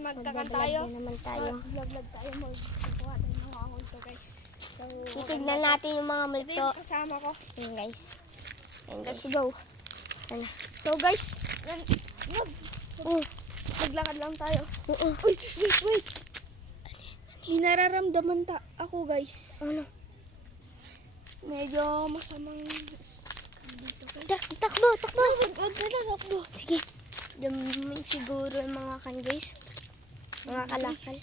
magkakan tayo. Naman tayo. Vlog tayo. Magkukuha tayo ng mga multo guys. So, titignan natin yung mga ito multo. yung kasama ko. Ayan guys. Ayan guys. Let's go. Ano? So guys, maglakad lang tayo. Uy, wait. May nararamdaman ako guys. Ano? Medyo masamang Takbo. takbo. Sige. Diyan siguro yung mga kan guys. Mga kalakal.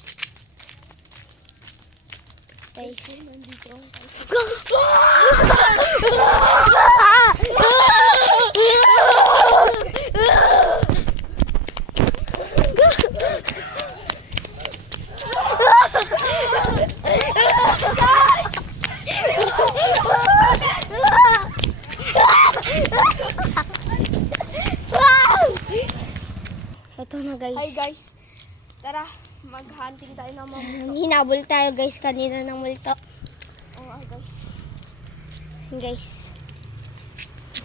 Guys. Nandito ang Ito na guys. Hi guys. Tara, mag-hunting tayo ng mga multo. Hinabol tayo guys kanina ng multo. Oo guys. Ayan guys.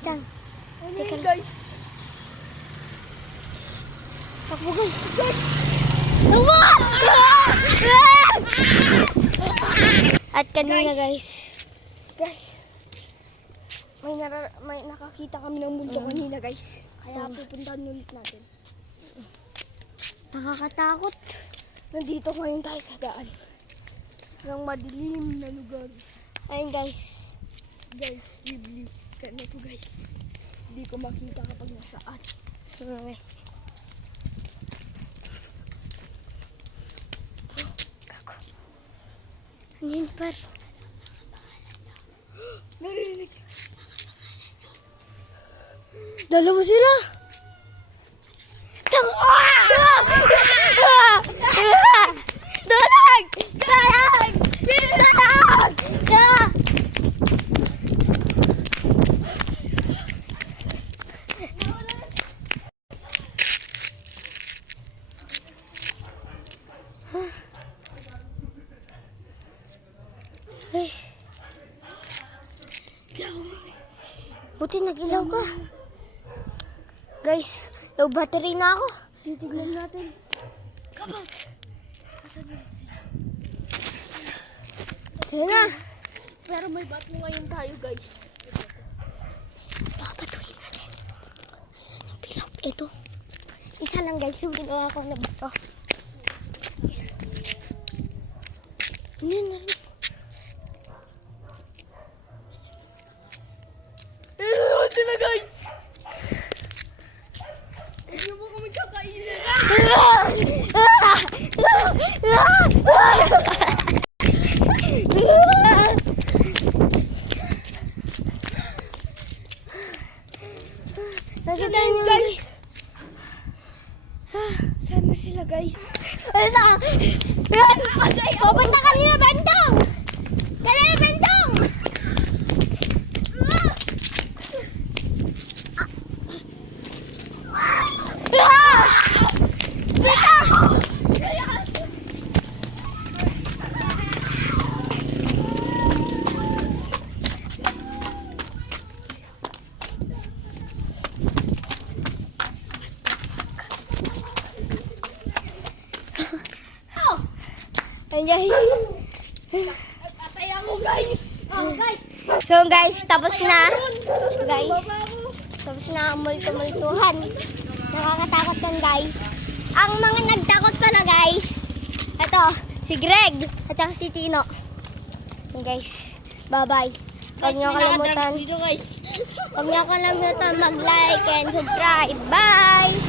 Diyan. Teka lang. Guys. Takbo guys. Takbo! At kanina guys. May nakakita kami ng multo kanina guys. Kaya pupuntahan ulit natin. Nakakatakot. Nandito ngayon tayo sa daan. Ng madilim na lugar. Ayun guys. Guys, bibli ka na to guys. Hindi ko makita kapag nasaan. Okay. Ano yun par? Narinig. Dalawa sila. Buti nag-ilaw ka. Guys, low battery na ako. Titignan natin. Tara na. Pero may bato ngayon tayo guys. Papatuhin natin. Saan yung pilak? Ito. Isa lang guys yung ginawa ko na bato. Ano yun na rin? Ano sila guys? Hindi mo kami kakainin. Nakita niyo guys. Saan na sila guys? Ayun na! Pupunta kami na bandang! Kaya na bandang! Ayun guys. Patay ako guys. Guys. So guys, tapos na. Guys. Tapos na ang multo-multuhan. Nakakatakot yan guys. Ang mga nagtakot pala guys. Ito, si Greg. At saka si Tino. Ayun guys. Bye-bye. Huwag niyo kalimutan. guys. Huwag niyo kalimutan mag-like and subscribe. Bye!